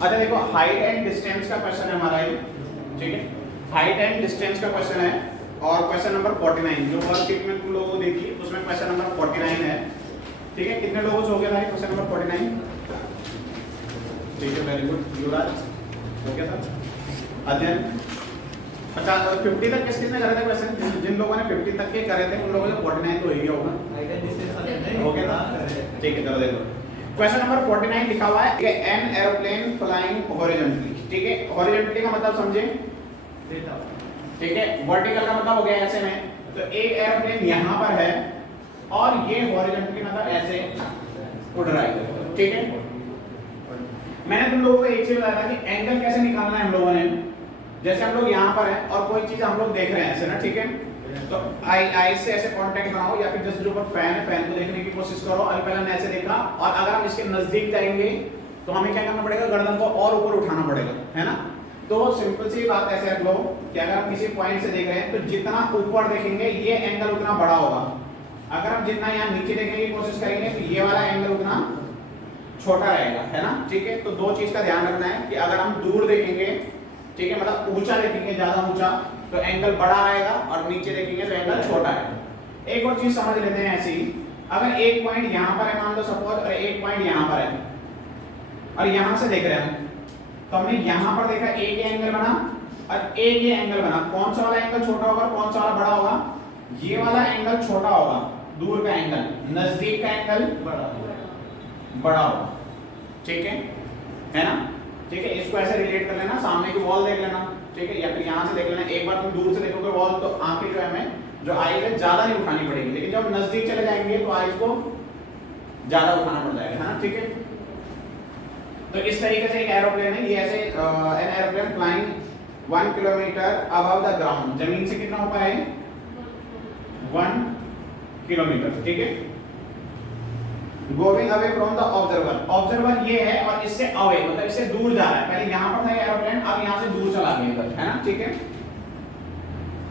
अच्छा देखो, height and distance का क्वेश्चन है हमारा ये, ठीक है, हाइट एंड डिस्टेंस का क्वेश्चन है। और क्वेश्चन नंबर 49 जो वर्कशीट में तुम लोगों को देखी उसमें क्वेश्चन नंबर 49 है, ठीक है। कितने लोगों से हो गया था क्वेश्चन नंबर 49? ठीक है, वेरी गुड युवराज, हो गया था अध्ययन 50 और 50 तक किस किसने करे थे क्वेश्चन? जिन लोगों ने 50 तक के करे थे उन लोगों से 49 तो हो ही गया होगा, हो गया था, ठीक है। चलो देखो क्वेश्चन नंबर 49 लिखा हुआ है, एन एरोप्लेन फ्लाइंग हॉरिजॉन्टली, ठीक है। हॉरिजॉन्टली का मतलब समझे, ठीक है। वर्टिकल का मतलब हो गया ऐसे में, तो एक एरोप्लेन यहां पर है और ये हॉरिजॉन्टली मतलब ऐसे उड़ रहा है, ठीक है। मैंने तुम लोगों को एक चीज बताया था कि एंगल कैसे निकालना है हम लोगों ने। जैसे हम लोग यहाँ पर हैं और कोई चीज हम लोग देख रहे हैं ऐसे ना, ठीक है, तो आई से ऐसे कांटेक्ट बनाओ या फिर जैसे जो ऊपर फैन है फैन को देखने की कोशिश करो। अभी पहले हमने ऐसे देखा और अगर हम इसके नजदीक जाएंगे तो हमें क्या करना पड़ेगा, गर्दन को और ऊपर उठाना पड़ेगा, है ना। तो सिंपल सी बात ऐसे रख लो कि अगर हम किसी पॉइंट से देख रहे हैं तो जितना ऊपर देखेंगे ये एंगल उतना बड़ा होगा। अगर हम जितना यहाँ नीचे देखने की कोशिश करेंगे तो ये वाला एंगल उतना छोटा रहेगा, है ना, ठीक है। तो दो चीज का ध्यान रखना है कि अगर हम दूर देखेंगे, ठीक है, मतलब ऊंचा देखेंगे ज्यादा ऊंचा तो एंगल बड़ा आएगा और नीचे देखेंगे तो एंगल छोटा आएगा। एक और चीज समझ लेते हैं ऐसे ही, अगर एक पॉइंट यहाँ पर है मान लो सपोज, और एक पॉइंट यहाँ पर है और यहाँ से देख रहे हैं तो हमने यहाँ पर देखा एक ये एंगल बना और एक ये एंगल बना। कौन सा वाला एंगल छोटा होगा, कौन सा वाला बड़ा होगा? ये वाला एंगल छोटा होगा, दूर का एंगल, नजदीक का एंगल बड़ा होगा, ठीक है ना, ठीक है। इसको ऐसे रिलेट कर लेना, सामने की वॉल देख लेना, ठीक है, या फिर यहाँ से देख लेना। एक बार तुम दूर से देखोगे वॉल तो आंखें जो है हमें जो आईज है ज्यादा नहीं उठानी पड़ेगी, लेकिन जब नजदीक चले जाएंगे तो आईज को ज्यादा उठाना पड़ जाएगा, है ना, ठीक है। तो इस तरीके से एक एरोप्लेन है, ये ऐसे an aeroplane flying 1 kilometre above the ground, जमीन से कितना ऊपर है? 1 किलोमीटर, ठीक है। Going away from the observer, observer ये है और इससे अवे मतलब इससे दूर जा रहा है। पहले यहां पर था एरोप्लेन, अब यहां से दूर चला गया इधर, है ना, ठीक है।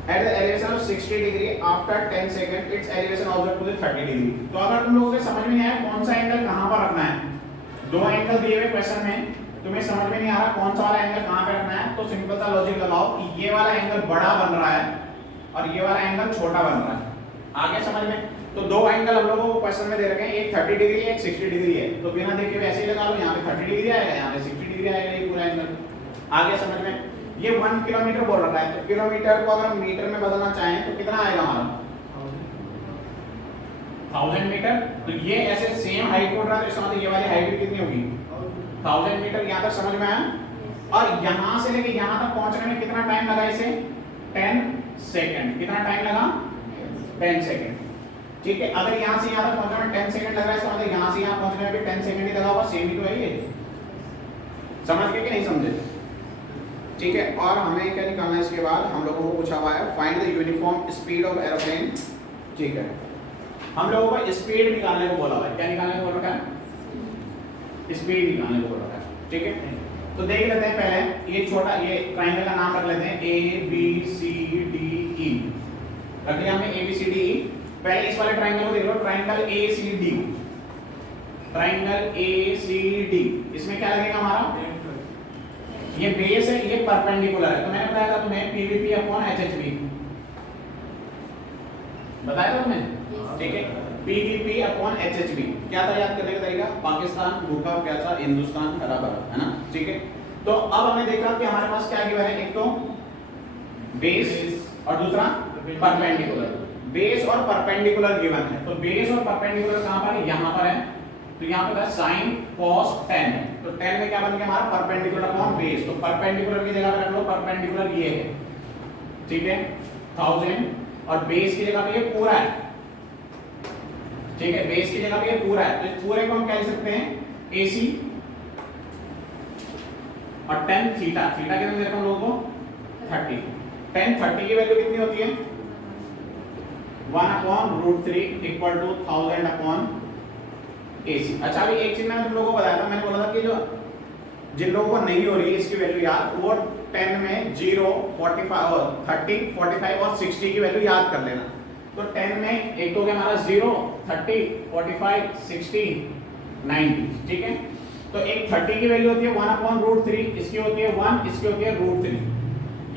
At the elevation of 60 degree after 10 second its elevation observe to the 30 degree. तो अगर तुम लोगों को समझ में नहीं आया कौन सा एंगल कहां पर रखना है, दो एंगल दिए हुए क्वेश्चन में, तुम्हें समझ में नहीं आ रहा कौन सा वाला एंगल कहां पे रखना है, तो सिंपल सा लॉजिक लगाओ कि ये वाला एंगल बड़ा बन रहा है और ये वाला एंगल छोटा बन रहा है। आगे समझ में? तो दो एंगल हम लोगों को क्वेश्चन में दे रखे हैं, एक 30 डिग्री है, एक 60 डिग्री है। तो बिना देखे वैसे ही लगा लो, यहाँ पे 30 डिग्री आएगा, यहाँ पे 60 डिग्री आएगा, ये पूरा एंगल। आगे समझ में? ये 1 किलोमीटर बोल रखा है, तो किलोमीटर को अगर हम मीटर में बदलना चाहें तो कितना आएगा हमारा? 1000 मीटर। तो ये ऐसे सेम हाइट को उड़ रहा है, तो इसका मतलब ये वाली हाइट भी कितनी होगी? 1000 मीटर। यहाँ तक समझ में आया? और यहाँ से लेके यहाँ तक पहुंचने में कितना टाइम लगा इसे? 10 सेकंड। कितना टाइम लगा? 10 सेकंड, ठीक है। अगर यहाँ से यहाँ तक पहुंचने में 10 सेकंड लग रहा है, इसका मतलब यहाँ से यहाँ पहुंचने में भी 10 सेकंड ही लगा होगा, सेम ही तो है ये। समझ गए कि नहीं समझे? ठीक है। और हमें क्या निकालना है इसके बाद? हम लोगों को पूछा हुआ है find the uniform speed of aeroplane, ठीक है। हम लोगों को स्पीड निकालने को बोला हुआ है। क्या निकालने को बोल रखा है? स्पीड निकालने को बोल रखा है, ठीक है। तो देख लेते हैं पहले, ये छोटा ये ट्राइंगल का नाम रख लेते हैं, A B C D E, रख लिया हमने A B C D E. पहले इस वाले ट्राइंगल को देख लो, triangle A C D, triangle A C D, इसमें क्या लगेगा हमारा? ये बेस है, ये परपेंडिकुलर है। तो मैंने बताया था तुम्हें पीवीपी अपॉन एचएचवी, बताया था तुम्हें, ठीक है। पीवीपी अपॉन एचएचवी क्या था याद करने का तरीका? पाकिस्तान भूखा प्यासा, हिंदुस्तान हरा भरा, है ना, ठीक है। तो अब हमने देखा कि हमारे पास क्या गिवन है, एक तो बेस और दूसरा परपेंडिकुलर। बेस और परपेंडिकुलर गिवन है, तो बेस और परपेंडिकुलर कहां पर है? यहां पर है। तो यहां पे था sin cos tan, तो tan में क्या बन गया हमारा? Perpendicular upon base. तो परपेंडिकुलर की जगह पे रख लो, परपेंडिकुलर ये है, ठीक है, 1000, और बेस की जगह पे ये पूरा है, ठीक है, बेस की जगह पे ये पूरा है। तो इस पूरे को हम क्या लिख सकते हैं? AC और tan थीटा, थीटा कितना दे रखा हम लोगों को? 30। tan 30 की वैल्यू कितनी होती है? 1/√3 इक्वल टू 1000 अपॉन AC। अच्छा अभी एक चीज मैंने तुम लोगों को बताया था, मैंने बोला था कि जो जिन लोगों को नहीं हो रही है इसकी वैल्यू याद, वो 10 में 0, 45 और 30, 45 और 60 की वैल्यू याद कर लेना। तो 10 में एक तो क्या हमारा 0, 30, 45, 60, 90, ठीक है। तो एक 30 की वैल्यू होती है 1/√3, इसकी होती है 1, इसकी होती है √3।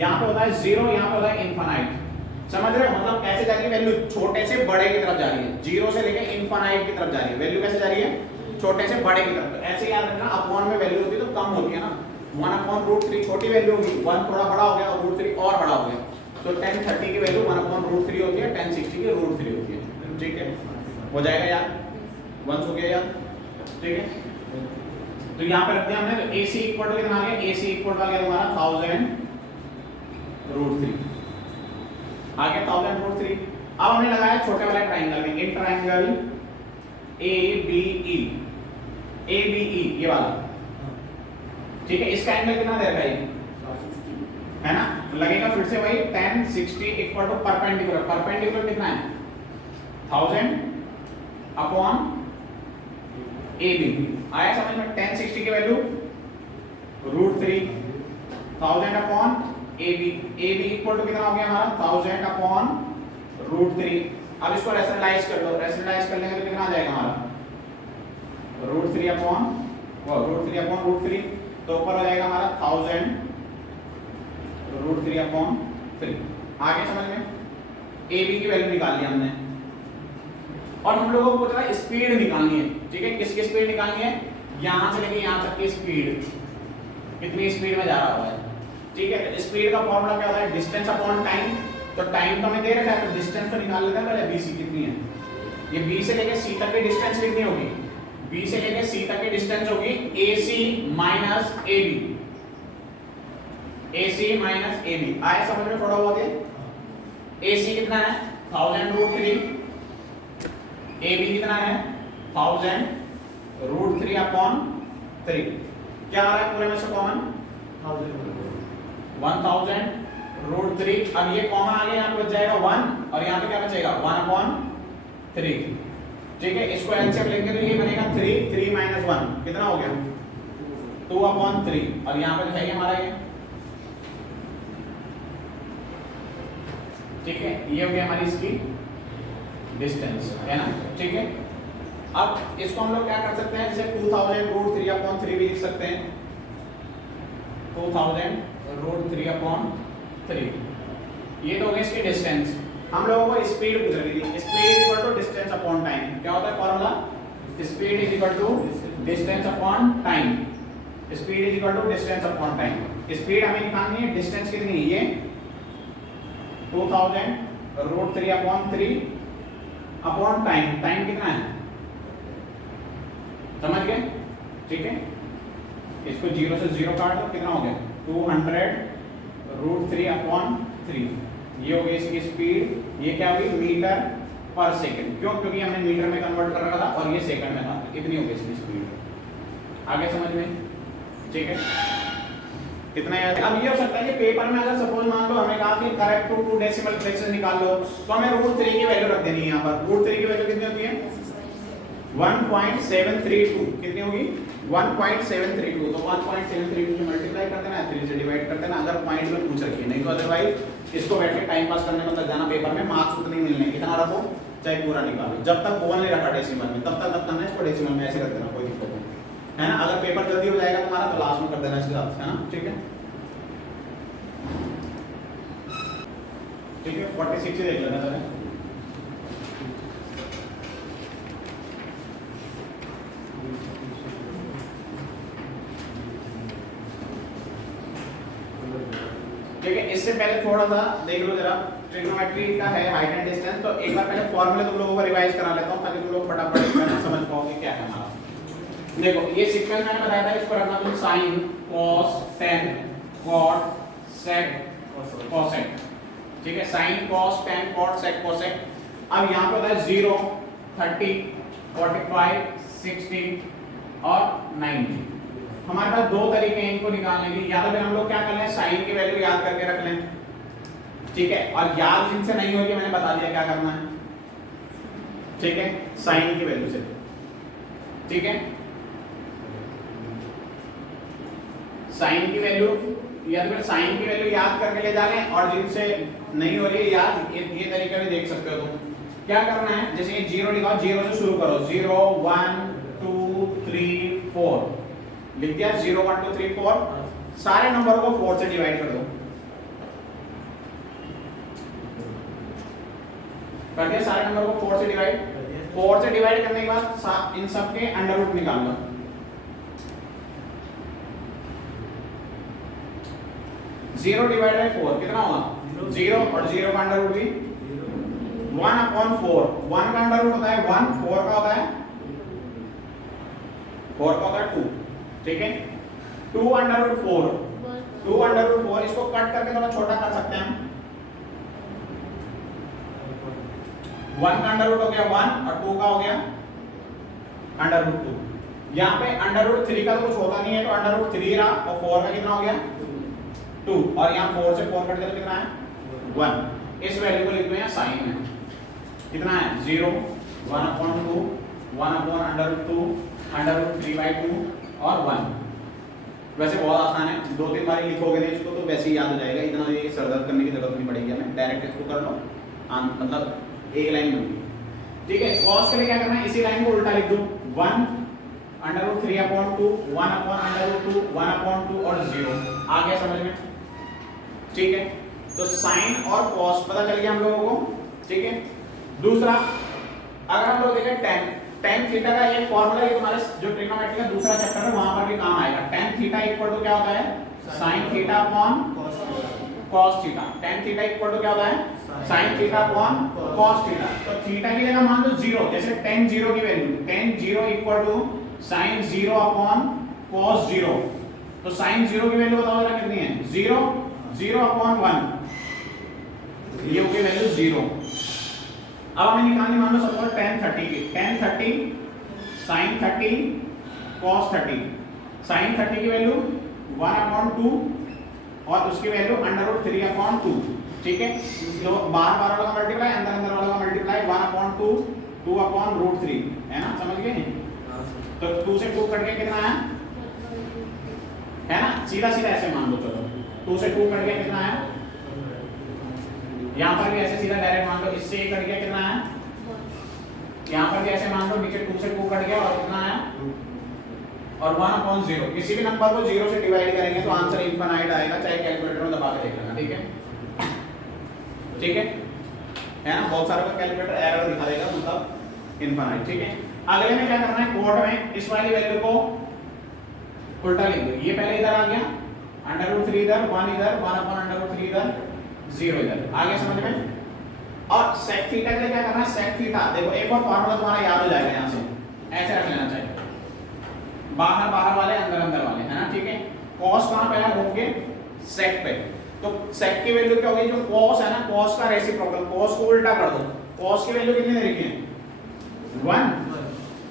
यहाँ पे होता है 0, यहाँ पे होता है इनफाइनाइट। समझ रहे हो, मतलब कैसे जा रही है वैल्यू, छोटे से बड़े की तरफ जा रही है, 0 से लेके इनफाइनाइट की तरफ जा रही है। वैल्यू कैसे जा रही है, छोटे से बड़े की तरफ। तो ऐसे याद रखना, अपॉन में वैल्यू होती है तो कम होती है ना, 1/√3 छोटी वैल्यू होगी, 1 थोड़ा बड़ा हो गया और √3 और बड़ा हो गया। तो 1030 की वैल्यू 1/√3 होती है, 1060 की √3 होती है। ठीक है, हो जाएगा यार, 1 हो गया यार। ठीक है, तो यहाँ पे रख दिया हमने। तो AC इक्वल टू कितना आ गया, AC इक्वल टू आ गया हमारा 1000√3 आ गया 1000√3। अब हमने लगाया छोटे वाले ट्रायंगल में, एक ट्रायंगल ABE, ABE ये वाला। ठीक है, इसका एंगल कितना दे रखा है, है ना, लगेगा फिर से वही 1060 इक्वल टू परपेंडिकुलर। परपेंडिकुलर कितना है 1000 अपॉन AB। आया समझ में, 1060 की value √3, 1000 upon AB। AB equal to कितना हो गया हमारा 1000 अपॉन √3। अब इसको रैशनलाइज कर लो, रैशनलाइज कर लेंगे तो कितना आ जाएगा हमारा √3 अपॉन √3। तो ऊपर हो जाएगा हमारा 1000 √3 अपॉन 3। आगे समझ में, AB की वैल्यू निकाल ली हमने और हम लोगों को पूछा स्पीड निकालनी है। ठीक है, किसकी स्पीड निकालनी है, यहां से लेके यहां तक की स्पीड, कितनी स्पीड में जा रहा है। ठीक है, तो स्पीड का फॉर्मूला क्या होता है, डिस्टेंस अपॉन टाइम। तो टाइम तो हमें दे रखा है, तो डिस्टेंस तो निकाल लेते हैं पहले। BC कितनी है, ये B से लेके C तक की डिस्टेंस कितनी होगी, B से लेके C तक की डिस्टेंस होगी AC minus AB, AC minus AB। आया समझ में थोड़ा बहुत है। AC कितना है 1000√3, AB कितना है 1000√3 अपॉन 3। क्या आ रहा है पूरे में से कॉमन 1000√3। अब ये कॉमन आ गया, यहाँ पे बच जाएगा 1 और यहाँ पे क्या बचेगा 1/3। ठीक है, इसको एलसीएम लेंगे तो ये बनेगा 3 माइनस 1 कितना हो गया 2/3। और यहाँ पे दिखाइए हमारा ये, ठीक है, ये हो गया हमारी इसकी डिस्टेंस, है ना। ठीक है, अब इसको हम लोग क्या कर सकते हैं, जैसे 2000√3/3 भी लिख सकते हैं, 2000√3/3। ये तो हो गई इसकी डिस्टेंस। हम लोगों को स्पीड पूछ रही थी, speed equal to distance upon time. क्या होता है formula, speed is equal to distance upon time. Speed is equal to distance upon time. Speed हमें निकालनी है, डिस्टेंस कितनी है, ये 2000√3/3 अपॉन टाइम। टाइम कितना है समझ गए। ठीक है, इसको 0 से 0 काट दो, कितना हो गया 200√3/3। ये हो गई इसकी स्पीड। ये क्या होगी मीटर पर सेकंड, क्यों, क्योंकि हमने मीटर में कन्वर्ट कर रखा था और ये सेकंड में था। इतनी हो गई इसकी स्पीड। आगे समझ में, ठीक है, कितना याद है। अब ये हो सकता है कि पेपर में अगर सपोज मान लो हमें कहा कि करेक्ट टू डेसिमल प्लेसेस निकाल लो, तो हमें √3 की वैल्यू रख देनी है। यहाँ पर √3 की वैल्यू कितनी होती है 1.732। कितनी होगी 1.732। तो 1.732 से मल्टीप्लाई कर देना, 3 से डिवाइड कर देना, अगर पॉइंट में पूछ रखी है। नहीं तो अदरवाइज इसको बैठ के टाइम पास करने में लग जाना, पेपर में मार्क्स उतने ही मिलने। कितना रखो चाहे पूरा निकालो, जब तक बोल नहीं रखा डेसिमल में तब तक करना इसको डेसिमल में ऐसे कर देना, कोई दिक्कत नहीं, है ना। अगर पेपर जल्दी हो जाएगा तुम्हारा तो लास्ट में कर देना इसके साथ, है ना। ठीक है, ठीक है, 46 देख लेना जरा। ठीक है, इससे पहले थोड़ा सा देख लो जरा, ट्रिग्नोमेट्री का है हाइट एंड डिस्टेंस। तो एक बार पहले फॉर्मूले तुम लोगों को रिवाइज करा लेता हूं ताकि तुम लोग फटाफट समझ पाओगे क्या है हमारा। देखो ये सीक्वेंस मैंने बताया था, इसको रखना तुम sin cos tan cot sec cosec। ठीक है, sin cos tan cot sec cosec। अब यहाँ पे होता है 0 30 45 60 और 90। हमारे पास दो तरीके हैं इनको निकालने के। या तो फिर हम लोग क्या कर लें, साइन की वैल्यू याद करके रख लें, ठीक है, और याद जिनसे नहीं होगी मैंने बता दिया क्या करना है। ठीक है, साइन की वैल्यू से, ठीक है, साइन की वैल्यू या फिर साइन की वैल्यू याद करके ले जा रहे हैं, और जिनसे नहीं हो रही है याद, ये तरीका भी देख सकते हो तुम। क्या करना है, जैसे ये 0 लिखा, 0 से शुरू करो, 0 1 2 3 4, लिख दिया 0 1 2 3 4, सारे नंबर को 4 से डिवाइड कर दो। कर दिया सारे नंबर को 4 से डिवाइड। 4 से डिवाइड करने के बाद इन सब के अंडर रूट निकाल लो। 0 डिवाइड बाय 4 कितना होगा 0, और 0 का अंडर रूट भी 1/4। 1 का अंडर रूट होता है 1, 4 का होता है 2, ठीक है। 2/4, 2/4 इसको कट करके थोड़ा छोटा कर सकते हैं हम। 1 का अंडर रूट हो गया 1 और 2 का हो गया अंडर रूट 2। यहाँ पे अंडर रूट 3 का तो कुछ होता नहीं है, तो अंडर रूट 3 रहा, और 4 का कितना हो गया 2, और यहाँ 4 से 4 कट करके कितना है 1। इस वैल्यू को लिख दो यहाँ साइन में, कितना है 0, 1/2, 1/√2, √3/2 और 1। वैसे बहुत आसान है, 2-3 बार लिखोगे नहीं इसको तो वैसे ही याद हो जाएगा, इतना ये सरदर्द करने की जरूरत नहीं पड़ेगी हमें, डायरेक्ट इसको कर लो, मतलब एक लाइन बन गई। ठीक है, cos के लिए क्या करना है, इसी लाइन को उल्टा लिख दो, 1/3/2, 1/√2, 1/2 और 0। आ गया समझ में? ठीक है, तो साइन और cos पता चल गया हम लोगों को। ठीक है, दूसरा अगर हम लोग देखें tan थीटा का एक फॉर्मूला, ये तुम्हारे जो ट्रिग्नोमेट्री का दूसरा चैप्टर है वहां पर भी काम आएगा। tan थीटा इक्वल टू क्या होता है sin theta upon cos theta. tan theta equal to क्या होता है sin theta upon cos theta. तो थीटा की जगह मान लो 0, जैसे tan 0 की value tan 0 equal to sin 0 अपॉन cos 0। तो sin 0 की वैल्यू बताओ जरा कितनी है 0, 0 अपॉन 1, ये की वैल्यू 0। अब हमें निकालनी मान लो सपोज tan 30 की, tan 30 sin 30 cos 30। sin 30 की वैल्यू 1/2 और उसकी वैल्यू √3/2। ठीक है, तो बाहर वाला का मल्टीप्लाई, अंदर अंदर वाला का मल्टीप्लाई, 1/2 2/√3 है ना, समझ गए? तो 2 से 2 कट के कितना है ना, सीधा सीधा ऐसे मान लो, चलो 2 से 2 कट के कितना है, यहाँ पर भी ऐसे सीधा डायरेक्ट मान लो, इससे ये कट गया कितना है, यहाँ पर भी ऐसे मान लो, नीचे 2 से 2 कट गया और कितना है, और 1/0। किसी भी नंबर को 0 से डिवाइड करेंगे तो आंसर इनफाइनाइट आएगा, चाहे कैलकुलेटर में दबा के देख लेना। ठीक है, ठीक है ना, बहुत सारे का कैलकुलेटर एरर दिखा देगा, मतलब इनफाइनाइट। ठीक है, अगले में क्या करना है, कोड में इस वाली वैल्यू को उल्टा लिख दो। ये पहले इधर आ गया, √3 इधर, 1 इधर, 1/√3 इधर, 0 इधर। आगे समझ में? और sec थीटा के लिए क्या करना है, sec थीटा देखो एक और फार्मूला तुम्हारा याद हो जाएगा, यहाँ से ऐसे रख लेना चाहिए, बाहर बाहर वाले अंदर अंदर वाले, है ना। ठीक है, cos कहां पे है, होंगे sec पे। तो sec की वैल्यू क्या होगी, जो cos है ना, cos का रेसिप्रोकल, cos को उल्टा कर दो। cos की वैल्यू कितनी दे रखी है 1,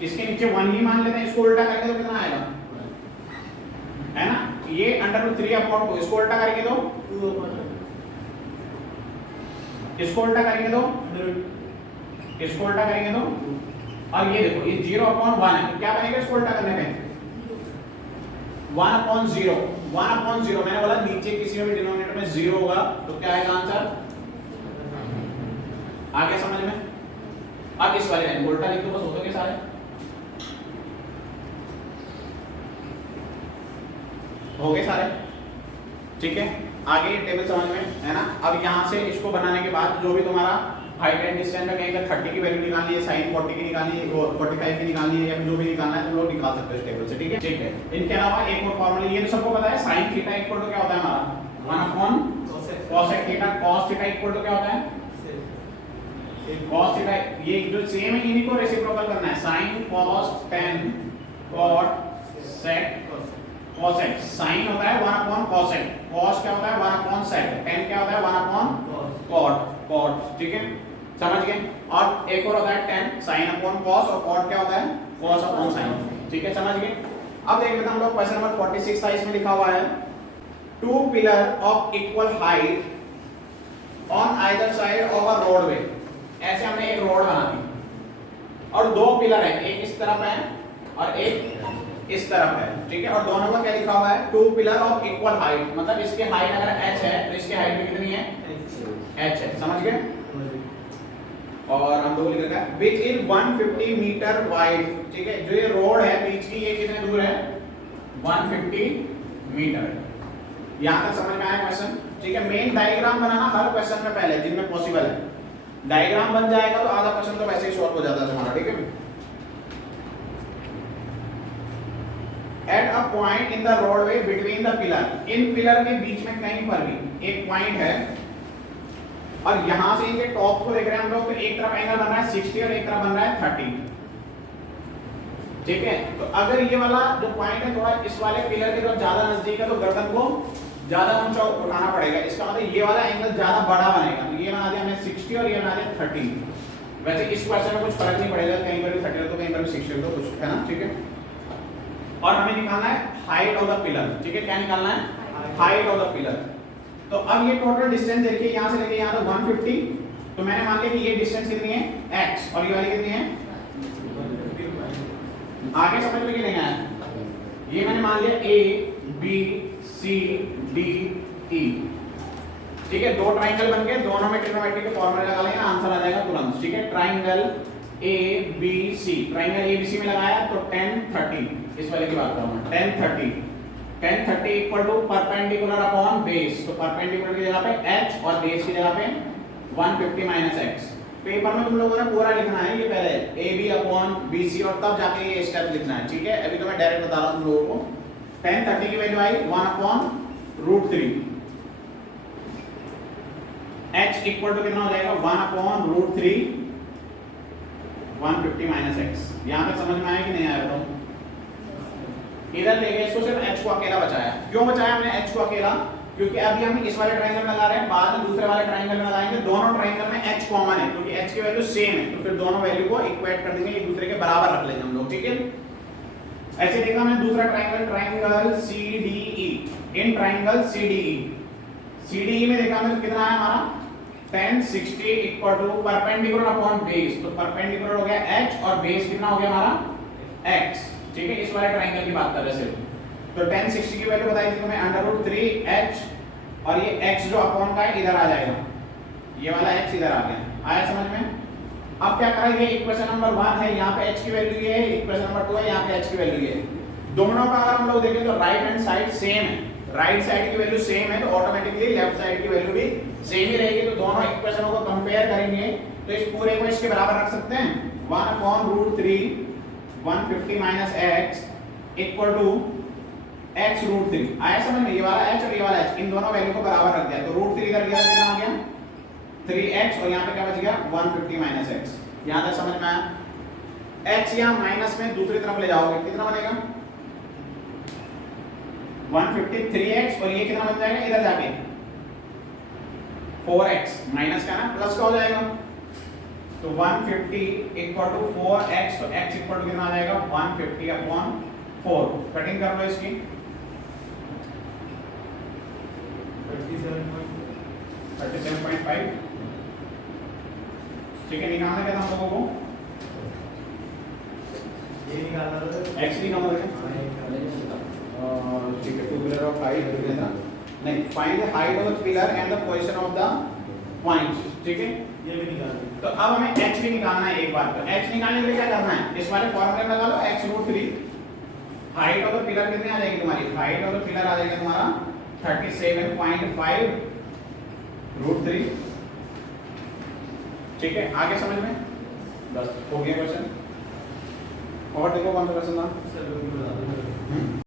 इसके नीचे 1 ही मान लेते हैं, इसको उल्टा करके तो कितना आएगा, है ना, ये √3/2, इसको उल्टा करके दो, इसको उल्टा करेंगे तो इसको उल्टा करेंगे तो, और ये देखो ये 0/1 है, तो क्या बनेगा इसको उल्टा करने पे 1/0। 1/0 मैंने बोला नीचे किसी में भी डिनोमिनेटर में 0 होगा तो क्या आएगा आंसर, आ गया समझ में? अब इस वाले लाइन उल्टा लिख दो, बस होते के सारे हो गए सारे। ठीक है, आगे टेबल समझ में है ना। अब यहाँ से इसको बनाने के बाद जो भी तुम्हारा हाइट एंड डिस्टेंस में कहीं 30 की वैल्यू निकालनी है, साइन 40 की निकालनी है, 45 की निकालनी है, या फिर जो भी निकालना है तुम लोग निकाल सकते हो इस टेबल से। ठीक है, ठीक है। इनके अलावा एक और फॉर्मूला, ये तो सबको पता है, साइन थीटा इक्वल टू क्या होता है हमारा 1/cosec theta. cos theta equal to क्या होता है cos थीटा, ये जो सेम है इन्हीं को रेसिप्रोकल करना है, sin cos tan cot sec cosec। sin होता है 1/cosec, cos क्या होता है 1/sec, tan क्या होता है 1/cot। ठीक है, समझ गए? और एक और होता है tan sin/cos, और cot क्या होता है cos/sin। ठीक है, समझ गए? अब देख लेते हैं हम लोग, क्वेश्चन नंबर 46 था, इसमें लिखा हुआ है 2 pillar of equal height on either side of a roadway. ऐसे हमने एक रोड बना दी और 2 पिलर है, एक इस तरफ है और एक इस तरफ है। ठीक है, और दोनों का क्या लिखा हुआ है 2 पिलर ऑफ इक्वल हाइट, मतलब इसके हाइट अगर h है तो इसके हाइट भी कितनी है h है, समझ गए? और हम लोग लिख रखा है विच इज 150 मीटर वाइड। ठीक है, जो ये रोड है बीच की, ये कितने दूर है 150 मीटर। यहां तक समझ में आया क्वेश्चन? ठीक है, मेन डायग्राम बनाना हर क्वेश्चन में पहले जिनमें पॉसिबल है, डायग्राम बन जाएगा तो आधा क्वेश्चन तो वैसे ही सॉल्व हो जाता है तुम्हारा। ठीक है, at a point in the roadway between the pillar, in pillar के बीच में कहीं पर भी एक पॉइंट है और यहां से इनके टॉप को देख रहे हैं हम लोग, तो एक तरफ एंगल बन रहा है 60 और एक तरफ बन रहा है 30। ठीक है, तो अगर ये वाला जो पॉइंट है थोड़ा इस वाले पिलर के तरफ ज्यादा नजदीक है तो गर्दन को ज्यादा ऊंचा उठाना पड़ेगा, इसका मतलब ये वाला एंगल ज्यादा बड़ा बनेगा। तो ये बना दिया हमने 60 और ये बना दिया 30। वैसे इस क्वेश्चन में कुछ फर्क नहीं पड़ेगा, कहीं पर भी 30 तो कहीं पर भी 60 तो कुछ है ना। ठीक है, और हमें निकालना है हाइट ऑफ द पिलर। ठीक है, क्या निकालना है? Height of the pillar. तो अब ये टोटल डिस्टेंस देखिए, यहां से लेके यहां तक 150, तो मैंने मान लिया कि ये डिस्टेंस कितनी है x और ये वाली कितनी है, आगे समझ में कि नहीं आया? ये मैंने मान लिया a b c d e। ठीक है, दो ट्राइंगल बन गए, दोनों में ट्रिग्नोमेट्री के फॉर्मूला लगा लेंगे, आंसर आ जाएगा तुरंत। ठीक है, triangle a b c, triangle a b c में लगाया तो 10 30, इस वाले की बात कर रहा हूं, 10 30 equal to perpendicular upon base, तो परपेंडिकुलर की जगह पे h और बेस की जगह पे 150 माइनस x। पेपर में तुम लोगों ने पूरा लिखना है ये पहले, A B upon B C और तब जाके ये स्टेप लिखना है। ठीक है, अभी तो मैं डायरेक्ट बता रहा हूं तुम लोगों को। 10 30 की वैल्यू आई 1 अपॉन √3, h इक्वल टू कितना हो जाएगा 1 अपॉन √3 150 माइनस x। यहां तक समझ में आया कि नहीं आया? तो इधर लेके इसको सिर्फ h को अकेला बचाया। क्यों बचाया हमने h को अकेला? क्योंकि अभी हम इस वाले ट्रायंगल में लगा रहे हैं, बाद में दूसरे वाले ट्रायंगल में लगाएंगे, दोनों ट्रायंगल में h कॉमन है, क्योंकि h की वैल्यू सेम है, तो फिर दोनों वैल्यू को इक्वेट कर देंगे, एक दूसरे के बराबर रख लेंगे हम लोग। ठीक है, ऐसे देखा हमने दूसरा triangle, triangle CDE, in triangle CDE में देखा हमने कितना है हमारा 10 60 equal to perpendicular upon base, तो परपेंडिकुलर हो गया h और बेस कितना हो गया हमारा x। ठीक है, इस वाले ट्रायंगल की बात कर रहे हैं। तो 10 60 की वैल्यू बताई थी तुम्हें √3h और ये x जो अपॉन का है इधर आ जाएगा, ये वाला x इधर आ गया। आया समझ में? अब क्या करा, ये इक्वेशन नंबर 1 है, यहाँ पे h की वैल्यू ये है, इक्वेशन नंबर 2 है, यहाँ पे h की वैल्यू ये है। दोनों का अगर हम लोग देखें तो राइट हैंड साइड सेम है, राइट साइड की वैल्यू सेम है तो ऑटोमेटिकली लेफ्ट साइड की वैल्यू भी सेम ही रहेगी। तो दोनों इक्वेशनों को कंपेयर करेंगे तो इस पूरे को इसके बराबर रख सकते हैं, 1 upon √3 150 minus x equal to x √3। आया समझ में? ये वाला h और ये वाला h, इन दोनों वैल्यू को बराबर रख दिया, तो √3 इधर गया, कितना आ गया 3x और यहाँ पे क्या बच गया 150 माइनस x। यहाँ तक समझ में आया? x यहाँ माइनस में दूसरी तरफ ले जाओगे कितना बनेगा 153x और ये कितना बन जाएगा इधर जाके 4x, माइनस का ना प्लस का हो जाएगा, तो 150 इक्वल टू 4x, तो x इक्वल टू कितना आ जाएगा 150 अपॉन 4। कटिंग कर लो इसकी 37.5। ठीक है, निकालना क्या था हम लोगों को, ये निकालना था x निकालना है। ठीक है, 2 पिलर ऑफ हाइट देना नहीं, find the height of the pillar and the position of the points. ठीक है, ये भी निकालना। तो अब हमें h भी निकालना है एक बार। तो h निकालने के लिए क्या करना है, इस वाले फॉर्मूले में लगा लो x √3। Height of the pillar कितनी आ जाएगी तुम्हारी, हाइट ऑफ द पिलर आ जाएगा तुम्हारा 37.5 √3। ठीक है, आगे समझ में? बस हो गया क्वेश्चन। और देखो कौन सा क्वेश्चन था।